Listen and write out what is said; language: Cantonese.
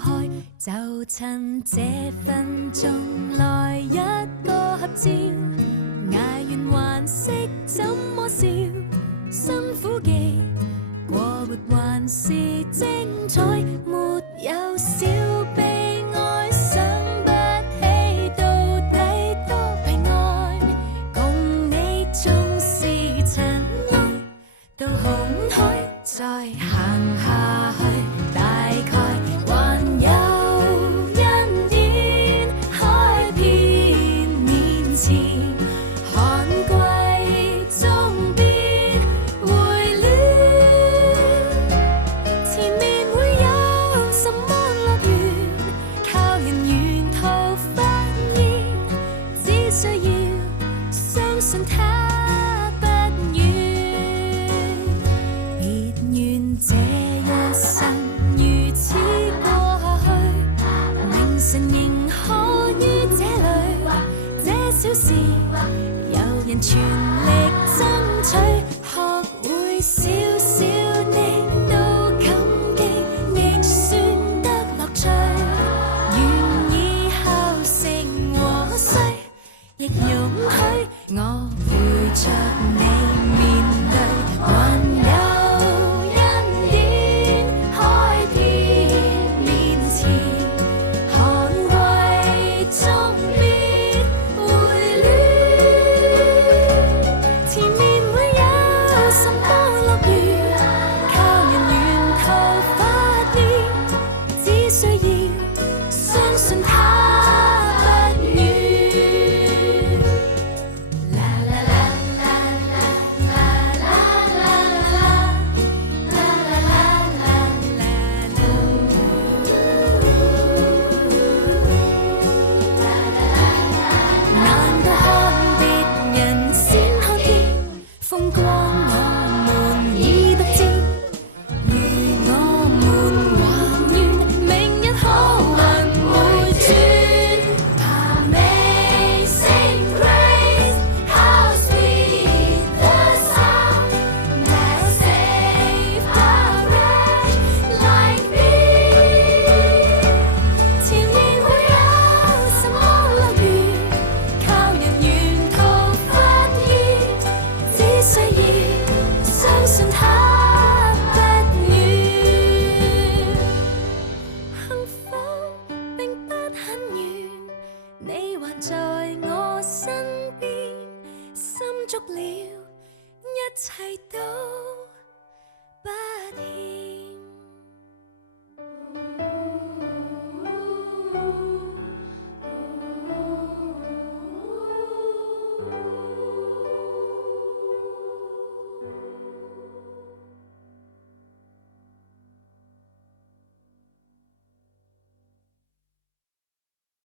開，就趁這分鐘來一個合照，捱完還識怎麼笑，辛苦記過活還是精彩，沒有小悲哀，想不起到底多悲哀，共你縱是塵埃到紅海，再行下去，大概還有恩典開遍面前，寒季終必回暖，前面會有什麼樂園，靠人沿途發現，只需要相信它不遠，別願這一生如此過下去，明晨仍可於這裏，這小事有人全力爭取，學會少少的都感激，亦算得樂趣，願以後成和衰，亦容許我陪着你面對，還有恩典開遍面前，寒季終必回暖，前面會有什麼樂園，靠人沿途發現，只需要相信它不遠。啦啦啦啦啦啦啦啦啦難道看別人先看見風光，我們已獨佔，如我們還願明日好運回轉。Amazing grace, how sweet the sound that saved a wretch like me。前面會有什麼樂園，靠人沿途發現，只需要相信它不遠。幸福並不很遠，你還在我身邊，心足了，一切都